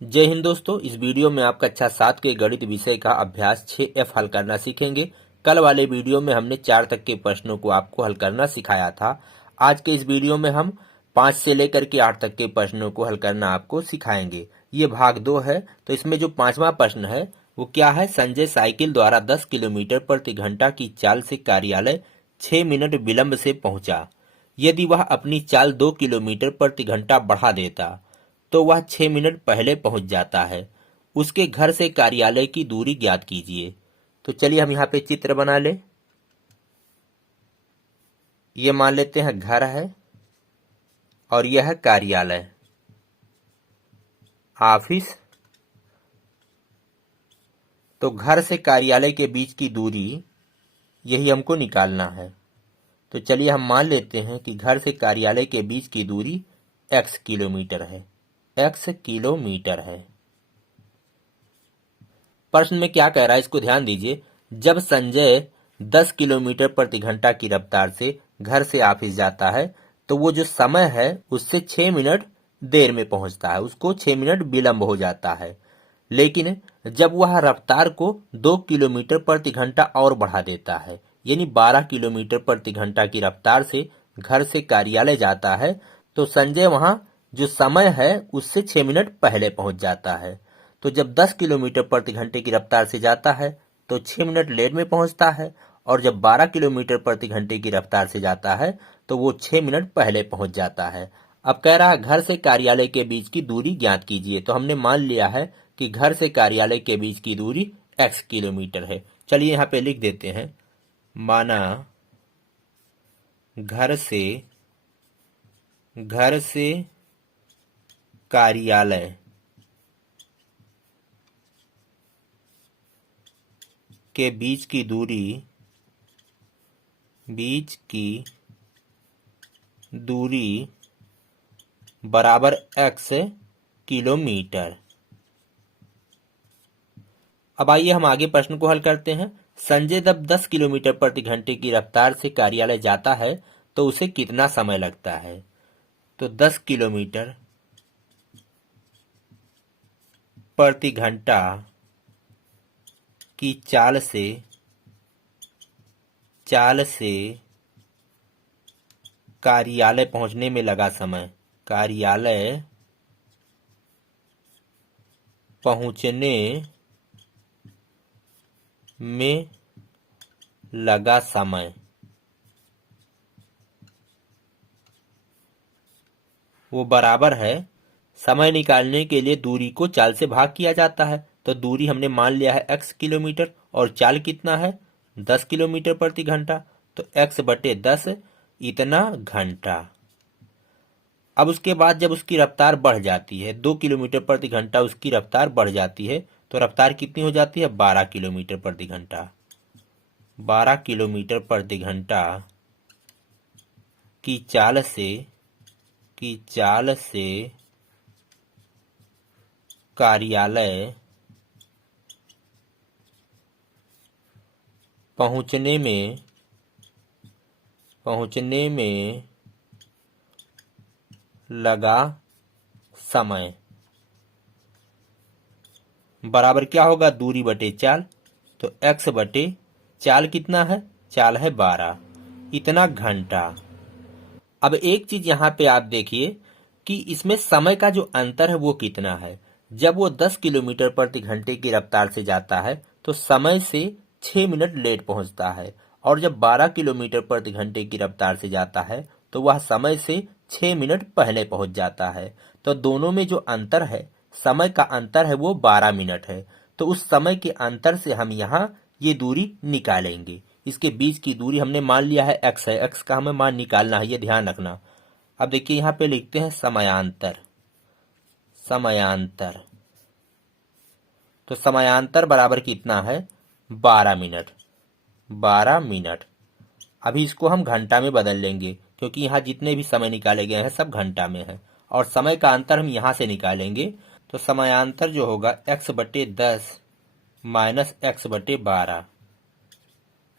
जय हिंद दोस्तों, इस वीडियो में आपका कक्षा 7 के गणित विषय का अभ्यास 6F हल करना सीखेंगे। कल वाले वीडियो में हमने 4 तक के प्रश्नों को आपको हल करना सिखाया था। आज के इस वीडियो में हम 5 से लेकर के 8 तक के प्रश्नों को हल करना आपको सिखाएंगे। ये भाग 2 है। तो इसमें जो 5वां प्रश्न है वो क्या है? संजय साइकिल द्वारा 10 किलोमीटर प्रति घंटा की चाल से कार्यालय 6 मिनट विलंब से पहुंचा। यदि वह अपनी चाल 2 किलोमीटर प्रति घंटा बढ़ा देता तो वह 6 मिनट पहले पहुंच जाता है। उसके घर से कार्यालय की दूरी ज्ञात कीजिए। तो चलिए हम यहाँ पे चित्र बना ले। ये मान लेते हैं घर है और यह है कार्यालय, ऑफिस। तो घर से कार्यालय के बीच की दूरी यही हमको निकालना है। तो चलिए हम मान लेते हैं कि घर से कार्यालय के बीच की दूरी x किलोमीटर है। x किलोमीटर है। प्रश्न में क्या कह रहा है इसको ध्यान दीजिए। जब संजय 10 किलोमीटर प्रति घंटा की रफ्तार से घर से ऑफिस जाता है तो वो जो समय है उससे 6 मिनट देर में पहुंचता है, उसको 6 मिनट विलंब हो जाता है। लेकिन जब वह रफ्तार को 2 किलोमीटर प्रति घंटा और बढ़ा देता है, यानी 12 किलोमीटर प्रति घंटा की रफ्तार से घर से कार्यालय जाता है, तो संजय वहां जो समय है उससे 6 मिनट पहले पहुंच जाता है। तो जब 10 किलोमीटर प्रति घंटे की रफ्तार से जाता है तो 6 मिनट लेट में पहुंचता है, और जब 12 किलोमीटर प्रति घंटे की रफ्तार से जाता है तो वो 6 मिनट पहले पहुंच जाता है। अब कह रहा है घर से कार्यालय के बीच की दूरी ज्ञात कीजिए। तो हमने मान लिया है कि घर से कार्यालय के बीच की दूरी x किलोमीटर है। चलिए यहाँ पे लिख देते हैं, माना घर से कार्यालय के बीच की दूरी बराबर x किलोमीटर। अब आइए हम आगे प्रश्न को हल करते हैं। संजय जब 10 किलोमीटर प्रति घंटे की रफ्तार से कार्यालय जाता है तो उसे कितना समय लगता है? तो 10 किलोमीटर प्रति घंटा की चाल से कार्यालय पहुंचने में लगा समय, कार्यालय पहुंचने में लगा समय वो बराबर है, समय निकालने के लिए दूरी को चाल से भाग किया जाता है। तो दूरी हमने मान लिया है x किलोमीटर और चाल कितना है? 10 किलोमीटर प्रति घंटा। तो x बटे 10 इतना घंटा। अब उसके बाद जब उसकी रफ्तार बढ़ जाती है, 2 किलोमीटर प्रति घंटा उसकी रफ्तार बढ़ जाती है, तो रफ्तार कितनी हो जाती है? 12 किलोमीटर प्रति घंटा। 12 किलोमीटर प्रति घंटा की चाल से कार्यालय पहुंचने में लगा समय बराबर क्या होगा? दूरी बटे चाल। तो x बटे चाल कितना है? चाल है 12, इतना घंटा। अब एक चीज यहाँ पे आप देखिए कि इसमें समय का जो अंतर है वो कितना है। जब वो 10 किलोमीटर प्रति घंटे की रफ्तार से जाता है तो समय से 6 मिनट लेट पहुंचता है, और जब 12 किलोमीटर प्रति घंटे की रफ्तार से जाता है तो वह समय से 6 मिनट पहले पहुंच जाता है। तो दोनों में जो अंतर है, समय का अंतर है, वो 12 मिनट है। तो उस समय के अंतर से हम यहाँ ये दूरी निकालेंगे। इसके बीच की दूरी हमने मान लिया है x है, x का हमें मान निकालना है, ये ध्यान रखना। अब देखिए यहाँ पे लिखते हैं समयांतर। तो समयांतर बराबर कितना है? 12 मिनट। 12 मिनट। अभी इसको हम घंटा में बदल लेंगे क्योंकि यहाँ जितने भी समय निकाले गए हैं सब घंटा में है, और समय का अंतर हम यहाँ से निकालेंगे। तो समयांतर जो होगा x बटे 10 माइनस x बटे 12।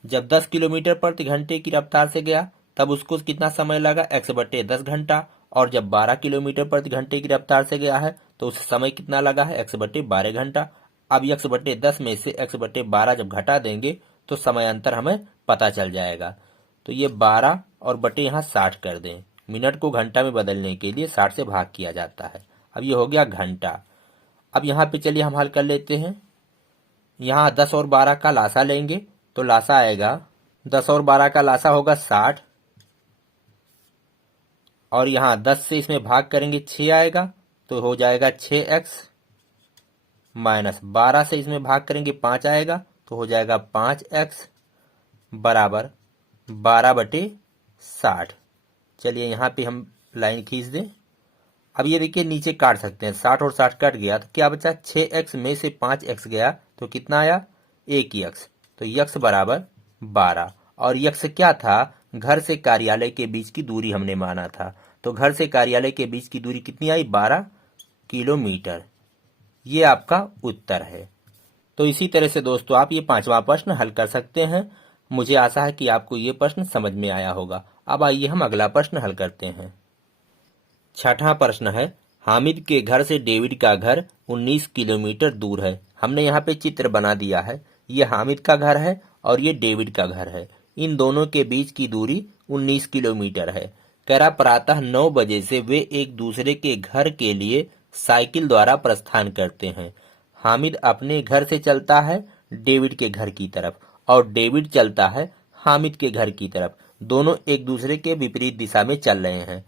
जब 10 किलोमीटर प्रति घंटे की रफ्तार से गया तब उसको कितना समय लगा? x बटे 10 घंटा। और जब 12 किलोमीटर प्रति घंटे की रफ्तार से गया है तो उस समय कितना लगा है, x/12 घंटा। अब x/10 में से x/12 जब घटा देंगे तो समय अंतर हमें पता चल जाएगा। तो ये 12 और बटे यहाँ 60 कर दें। मिनट को घंटा में बदलने के लिए 60 से भाग किया जाता है। अब ये हो गया घंटा। अब यहाँ पे चलिए हम हल कर लेते हैं। यहाँ 10 और 12 का लासा लेंगे तो लासा आएगा, 10 और 12 का लासा होगा 60, और यहाँ 10 से इसमें भाग करेंगे 6 आएगा तो हो जाएगा 6x, माइनस 12 से इसमें भाग करेंगे 5 आएगा तो हो जाएगा 5x बराबर 12/60। चलिए यहाँ पे हम लाइन खींच दें। अब ये देखिए नीचे काट सकते हैं, 60 और 60 कट गया तो क्या बचा, 6x में से 5x गया तो कितना आया, 1x। तो x बराबर 12, और x क्या था, घर से कार्यालय के बीच की दूरी हमने माना था। तो घर से कार्यालय के बीच की दूरी कितनी आई, 12 किलोमीटर। ये आपका उत्तर है। तो इसी तरह से दोस्तों आप ये 5वां प्रश्न हल कर सकते हैं। मुझे आशा है कि आपको ये प्रश्न समझ में आया होगा। अब आइए हम अगला प्रश्न हल करते हैं। 6वां प्रश्न है, हामिद के घर से डेविड का घर 19 किलोमीटर दूर है। हमने यहाँ पे चित्र बना दिया है। ये हामिद का घर है और ये डेविड का घर है। इन दोनों के बीच की दूरी 19 किलोमीटर है। कह रहा प्रातः 9 बजे से वे एक दूसरे के घर के लिए साइकिल द्वारा प्रस्थान करते हैं। हामिद अपने घर से चलता है डेविड के घर की तरफ, और डेविड चलता है हामिद के घर की तरफ। दोनों एक दूसरे के विपरीत दिशा में चल रहे हैं।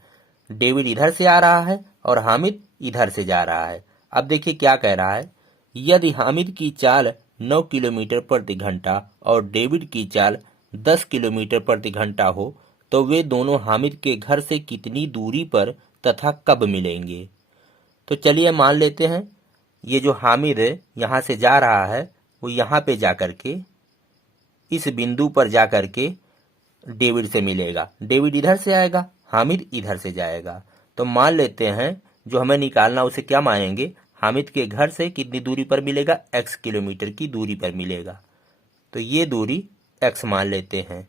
डेविड इधर से आ रहा है और हामिद इधर से जा रहा है। अब देखिए क्या कह रहा है, यदि हामिद की चाल 9 किलोमीटर प्रति घंटा और डेविड की चाल 10 किलोमीटर प्रति घंटा हो तो वे दोनों हामिद के घर से कितनी दूरी पर तथा कब मिलेंगे। तो चलिए मान लेते हैं ये जो हामिद यहाँ से जा रहा है वो यहाँ पे जाकर के इस बिंदु पर जाकर के डेविड से मिलेगा। डेविड इधर से आएगा, हामिद इधर से जाएगा। तो मान लेते हैं जो हमें निकालना उसे क्या मानेंगे, हामिद के घर से कितनी दूरी पर मिलेगा, x किलोमीटर की दूरी पर मिलेगा। तो ये दूरी x मान लेते हैं।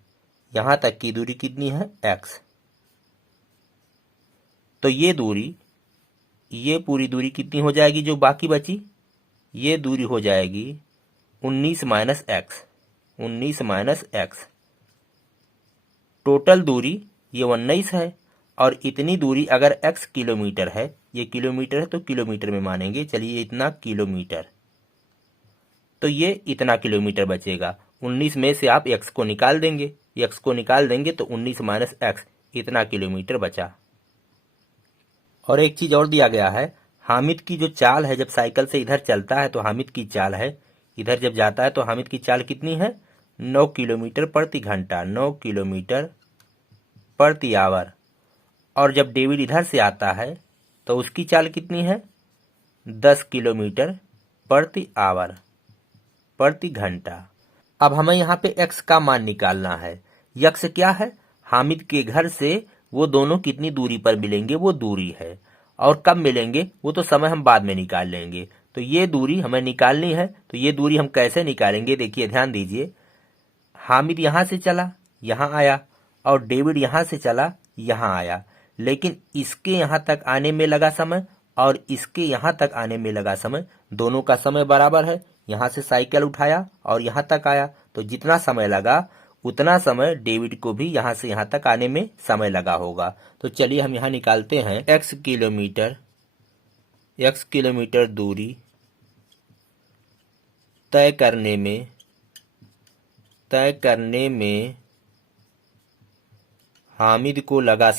यहाँ तक की दूरी कितनी है, x। तो ये दूरी, ये पूरी दूरी कितनी हो जाएगी जो बाकी बची, ये दूरी हो जाएगी 19 minus x। 19 minus x, total दूरी ये 19 है, और इतनी दूरी अगर x किलोमीटर है, ये किलोमीटर है तो किलोमीटर में मानेंगे। चलिए इतना किलोमीटर, तो ये इतना किलोमीटर बचेगा। 19 में से आप x को निकाल देंगे, x को निकाल देंगे तो 19 माइनस x, इतना किलोमीटर बचा। और एक चीज और दिया गया है, हामिद की जो चाल है जब साइकिल से इधर चलता है तो हामिद की चाल है, इधर जब जाता है तो हामिद की चाल कितनी है, 9 किलोमीटर प्रति घंटा, 9 किलोमीटर प्रति आवर। और जब डेविड इधर से आता है तो उसकी चाल कितनी है, 10 किलोमीटर प्रति आवर, प्रति घंटा। अब हमें यहाँ पे x का मान निकालना है। x क्या है, हामिद के घर से वो दोनों कितनी दूरी पर मिलेंगे, वो दूरी है। और कब मिलेंगे वो तो समय हम बाद में निकाल लेंगे। तो ये दूरी हमें निकालनी है। तो ये दूरी हम कैसे निकालेंगे, देखिए ध्यान दीजिए। हामिद यहाँ से चला, यहाँ आया, और डेविड यहाँ से चला, यहाँ आया। लेकिन इसके यहाँ तक आने में लगा समय और इसके यहाँ तक आने में लगा समय, दोनों का समय बराबर है। यहाँ से साइकिल उठाया और यहाँ तक आया, तो जितना समय लगा उतना समय डेविड को भी यहाँ से यहाँ तक आने में समय लगा होगा। तो चलिए हम यहाँ निकालते हैं, x किलोमीटर दूरी तय करने में हामिद को लगा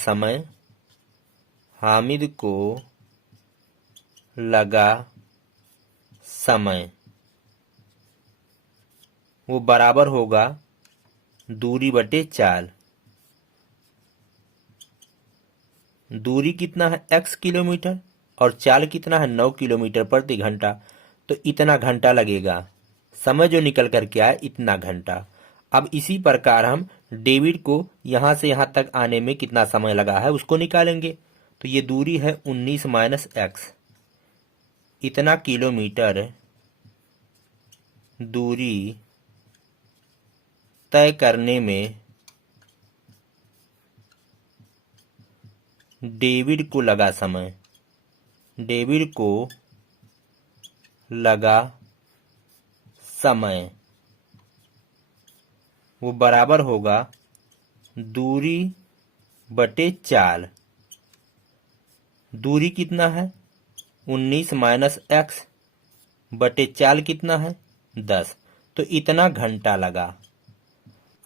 समय वो बराबर होगा दूरी बटे चाल। दूरी कितना है, x किलोमीटर, और चाल कितना है, 9 किलोमीटर प्रति घंटा। तो इतना घंटा लगेगा, समय जो निकल करके आए इतना घंटा। अब इसी प्रकार हम डेविड को यहां से यहां तक आने में कितना समय लगा है उसको निकालेंगे। तो ये दूरी है 19 माइनस x, इतना किलोमीटर दूरी तय करने में डेविड को लगा समय। डेविड को लगा समय वो बराबर होगा दूरी बटे चाल। दूरी कितना है 19 माइनस एक्स बटे चाल कितना है 10, तो इतना घंटा लगा।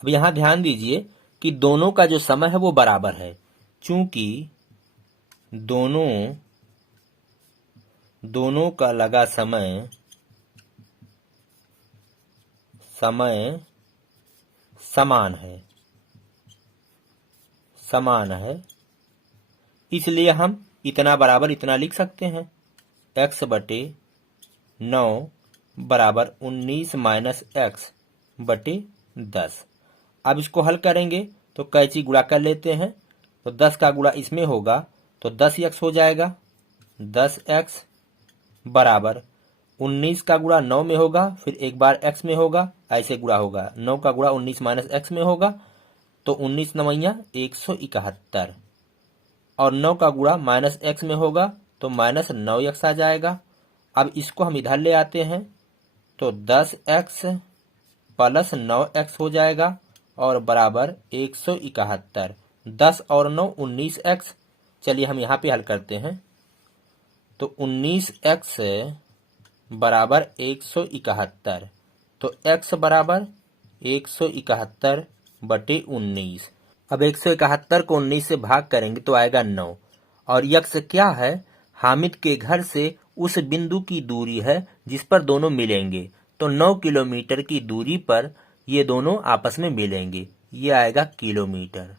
अब यहां ध्यान दीजिए कि दोनों का जो समय है वो बराबर है, चूंकि दोनों का लगा समय समान है, इसलिए हम इतना बराबर इतना लिख सकते हैं। x बटे 9 बराबर 19 माइनस एक्स बटे 10। अब इसको हल करेंगे तो कैंची गुणा कर लेते हैं, तो 10 का गुणा इसमें होगा तो 10x हो जाएगा। 10x बराबर 19 का गुणा 9 में होगा, फिर एक बार x में होगा, ऐसे गुणा होगा। 9 का गुणा 19 माइनस x में होगा तो 19 नवैया 171, और 9 का गुणा माइनस x में होगा तो माइनस 9x आ जाएगा। अब इसको हम इधर ले आते हैं तो 10x प्लस 9x हो जाएगा और बराबर 171। 10 और 9 19x। चलिए हम यहाँ पे हल करते हैं तो 19x बराबर 171, तो x बराबर 171 बटे 19। अब 171 को 19 से भाग करेंगे तो आएगा 9, और यक्स क्या है, हामिद के घर से उस बिंदु की दूरी है जिस पर दोनों मिलेंगे, तो 9 किलोमीटर की दूरी पर ये दोनों आपस में मिलेंगे, ये आएगा किलोमीटर।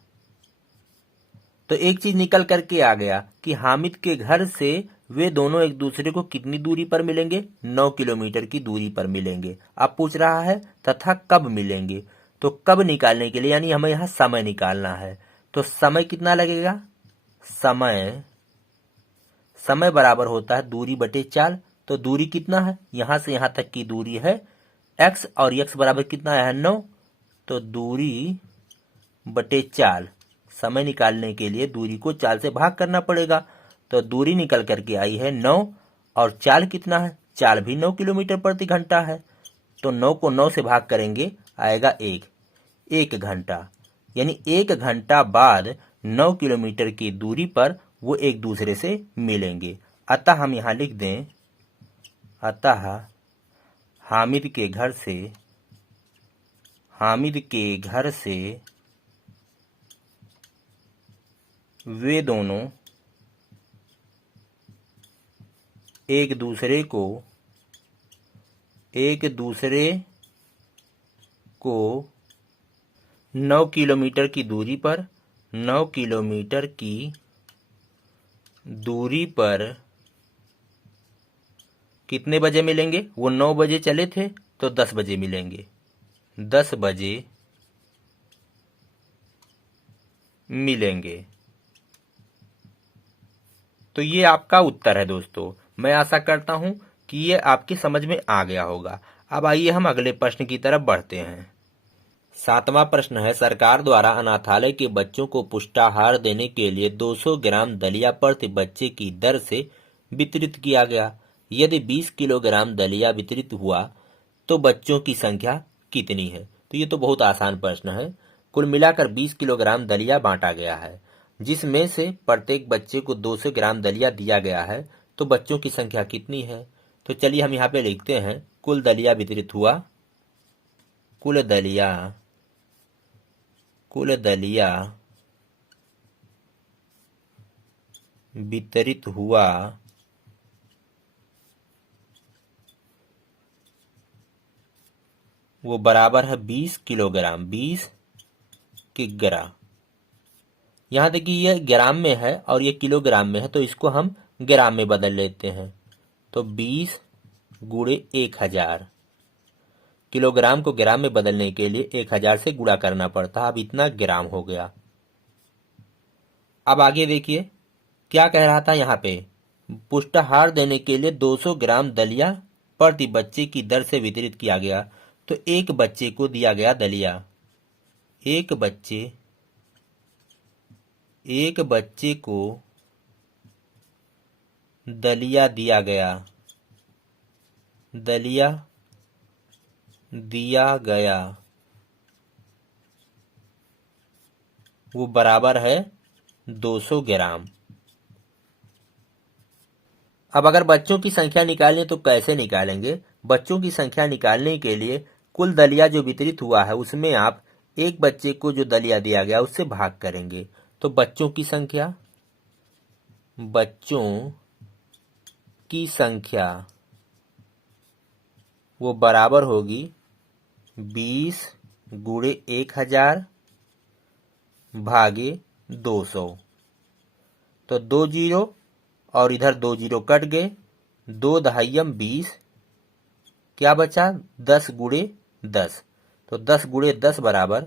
तो एक चीज निकल करके आ गया कि हामिद के घर से वे दोनों एक दूसरे को कितनी दूरी पर मिलेंगे, 9 किलोमीटर की दूरी पर मिलेंगे। अब पूछ रहा है तथा कब मिलेंगे, तो कब निकालने के लिए यानी हमें यहाँ समय निकालना है, तो समय कितना लगेगा, समय बराबर होता है दूरी बटे चाल। तो दूरी कितना है, यहां से यहां तक की दूरी है x, और x बराबर कितना है 9, तो दूरी बटे चाल। समय निकालने के लिए दूरी को चाल से भाग करना पड़ेगा, तो दूरी निकल करके आई है 9, और चाल कितना है, चाल भी 9 किलोमीटर प्रति घंटा है, तो 9 को 9 से भाग करेंगे आएगा 1 घंटा। यानी 1 घंटा बाद 9 किलोमीटर की दूरी पर वो एक दूसरे से मिलेंगे। अतः हम यहां लिख दें, अतः हामिद के घर से वे दोनों एक दूसरे को 9 किलोमीटर की दूरी पर कितने बजे मिलेंगे, वो 9 बजे चले थे तो 10 बजे मिलेंगे, 10 बजे मिलेंगे। तो ये आपका उत्तर है दोस्तों। मैं आशा करता हूं कि ये आपकी समझ में आ गया होगा। अब आइए हम अगले प्रश्न की तरफ बढ़ते हैं। 7वां प्रश्न है, सरकार द्वारा अनाथालय के बच्चों को पुष्टाहार देने के लिए 200 ग्राम दलिया प्रति बच्चे की दर से वितरित किया गया। यदि 20 किलोग्राम दलिया वितरित हुआ तो बच्चों की संख्या कितनी है। तो ये तो बहुत आसान प्रश्न है। कुल मिलाकर 20 किलोग्राम दलिया बांटा गया है, जिसमें से प्रत्येक बच्चे को 200 ग्राम दलिया दिया गया है, तो बच्चों की संख्या कितनी है। तो चलिए हम यहाँ पे लिखते हैं, कुल दलिया वितरित हुआ, कुल दलिया वितरित हुआ वो बराबर है 20 किलोग्राम, 20 किग्रा। यहां देखिए ये ग्राम में है और ये किलोग्राम में है, तो इसको हम ग्राम में बदल लेते हैं, तो 20 गुणे 1000। किलोग्राम को ग्राम में बदलने के लिए 1000 से गुणा करना पड़ता है। अब इतना ग्राम हो गया। अब आगे देखिए क्या कह रहा था यहाँ पे, पुष्टाहार देने के लिए 200 ग्राम दलिया प्रति बच्चे की दर से वितरित किया गया। तो एक बच्चे को दिया गया दलिया, एक बच्चे को दलिया दिया गया, दलिया दिया गया, वो बराबर है 200 ग्राम। अब अगर बच्चों की संख्या निकालनी तो कैसे निकालेंगे? बच्चों की संख्या निकालने के लिए कुल दलिया जो वितरित हुआ है उसमें आप एक बच्चे को जो दलिया दिया गया उससे भाग करेंगे। तो बच्चों की संख्या वो बराबर होगी 20 गुणे 1000 भागे 200। तो 2 जीरो और इधर 2 जीरो कट गए, 2 दहाइयम 20, क्या बचा 10 गुणे 10। तो 10 गुणे 10 बराबर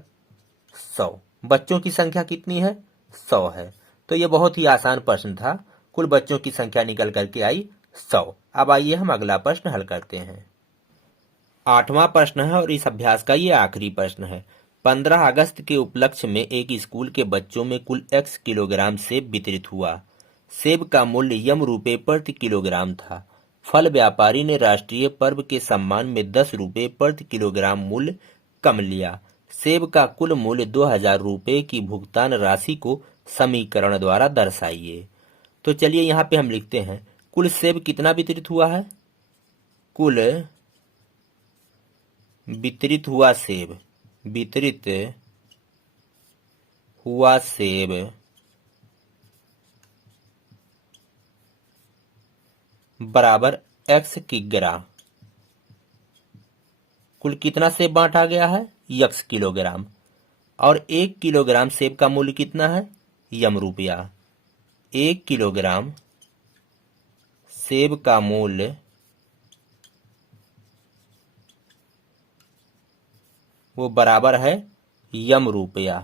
100। बच्चों की संख्या कितनी है? 100 है। तो ये बहुत ही आसान प्रश्न था। कुल बच्चों की संख्या निकल करके आई 100। अब आइए हम अगला प्रश्न हल करते हैं। 8वां प्रश्न है और इस अभ्यास का ये आखिरी प्रश्न है। 15 अगस्त के उपलक्ष्य में एक स्कूल के बच्चों में कुल x किलोग्राम सेब वितरित हुआ। सेब का मूल्य ₹, प्रति किलोग्राम था। फल व्यापारी ने राष्ट्रीय पर्व के सम्मान में ₹10 प्रति किलोग्राम मूल्य कम लिया। सेब का कुल मूल्य ₹2000 की भुगतान राशि को समीकरण द्वारा दर्शाइए। तो चलिए यहाँ पे हम लिखते हैं कुल सेब कितना वितरित हुआ है। कुल वितरित हुआ सेब बराबर x किग्रा। कुल कितना सेब बांटा गया है? x kilogram. और 1 किलोग्राम सेब का मूल्य कितना है? ₹। 1 किलोग्राम सेब का मूल्य वो बराबर है ₹।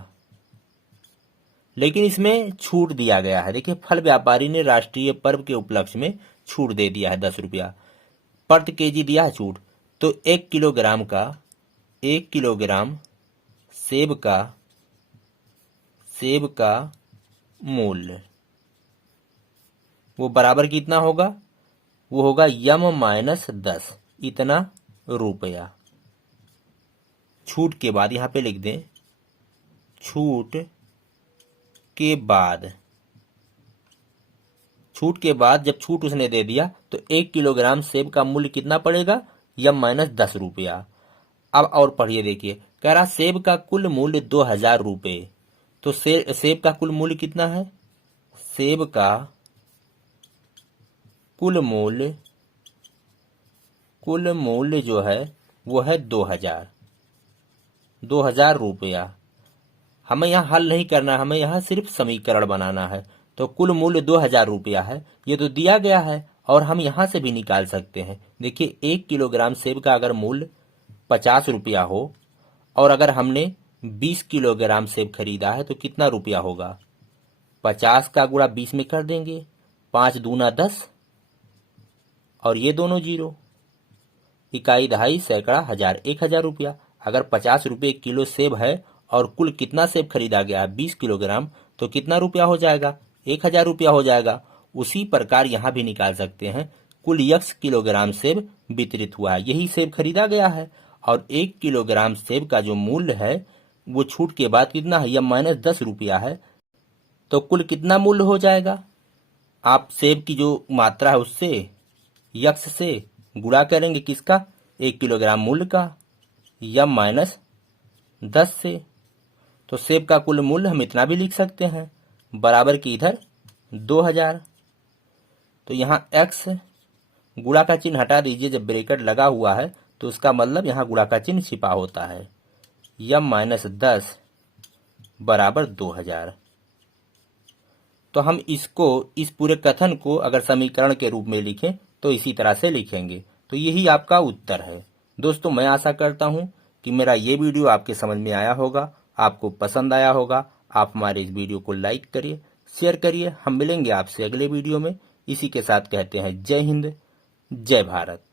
लेकिन इसमें छूट दिया गया है। देखिए, फल व्यापारी ने राष्ट्रीय पर्व के उपलक्ष्य में छूट दे दिया है ₹10 प्रति केजी दिया है छूट। तो 1 किलोग्राम सेब का मूल्य वो बराबर कितना होगा? वो होगा -10, इतना रुपया। छूट के बाद यहां पे लिख दें, छूट के बाद जब छूट उसने दे दिया तो 1 किलोग्राम सेब का मूल्य कितना पड़ेगा? ₹10। अब और पढ़िए, देखिए कह रहा सेब का कुल मूल्य ₹2000। तो सेब का कुल मूल्य कितना है? सेब का कुल मूल्य जो है वो है 2000 रुपया। हमें यहाँ हल नहीं करना, हमें यहाँ सिर्फ समीकरण बनाना है। तो कुल मूल्य 2000 रुपया है, ये तो दिया गया है और हम यहाँ से भी निकाल सकते हैं। देखिए, 1 किलोग्राम सेब का अगर मूल्य 50 रुपया हो और अगर हमने 20 किलोग्राम सेब खरीदा है तो कितना रुपया होगा? 50 का गुणा 20 में कर देंगे, 5 दूना 10 और ये दोनों जीरो, इकाई दहाई सैकड़ा हजार, 1000 रुपया। अगर 50 रुपये किलो सेब है और कुल कितना सेब खरीदा गया है? 20 किलोग्राम, तो कितना रुपया हो जाएगा? 1000 रुपया हो जाएगा। उसी प्रकार यहाँ भी निकाल सकते हैं, कुल x किलोग्राम सेब वितरित हुआ है, यही सेब खरीदा गया है और 1 किलोग्राम सेब का जो मूल्य है वो छूट के बाद कितना है? यह -10 है। तो कुल कितना मूल्य हो जाएगा? आप सेब की जो मात्रा है उससे x से गुणा करेंगे, किसका? 1 किलोग्राम मूल्य का, या -10 से। तो सेब का कुल मूल्य हम इतना भी लिख सकते हैं, बराबर की इधर 2000। तो यहाँ x गुणा का चिन्ह हटा दीजिए, जब ब्रैकेट लगा हुआ है तो उसका मतलब यहाँ गुणा का चिन्ह छिपा होता है, या -10 बराबर 2000। तो हम इस पूरे कथन को अगर समीकरण के रूप में लिखें तो इसी तरह से लिखेंगे। तो यही आपका उत्तर है। दोस्तों, मैं आशा करता हूं कि मेरा ये वीडियो आपके समझ में आया होगा, आपको पसंद आया होगा। आप हमारे इस वीडियो को लाइक करिए, शेयर करिए। हम मिलेंगे आपसे अगले वीडियो में। इसी के साथ कहते हैं जय हिंद, जय भारत।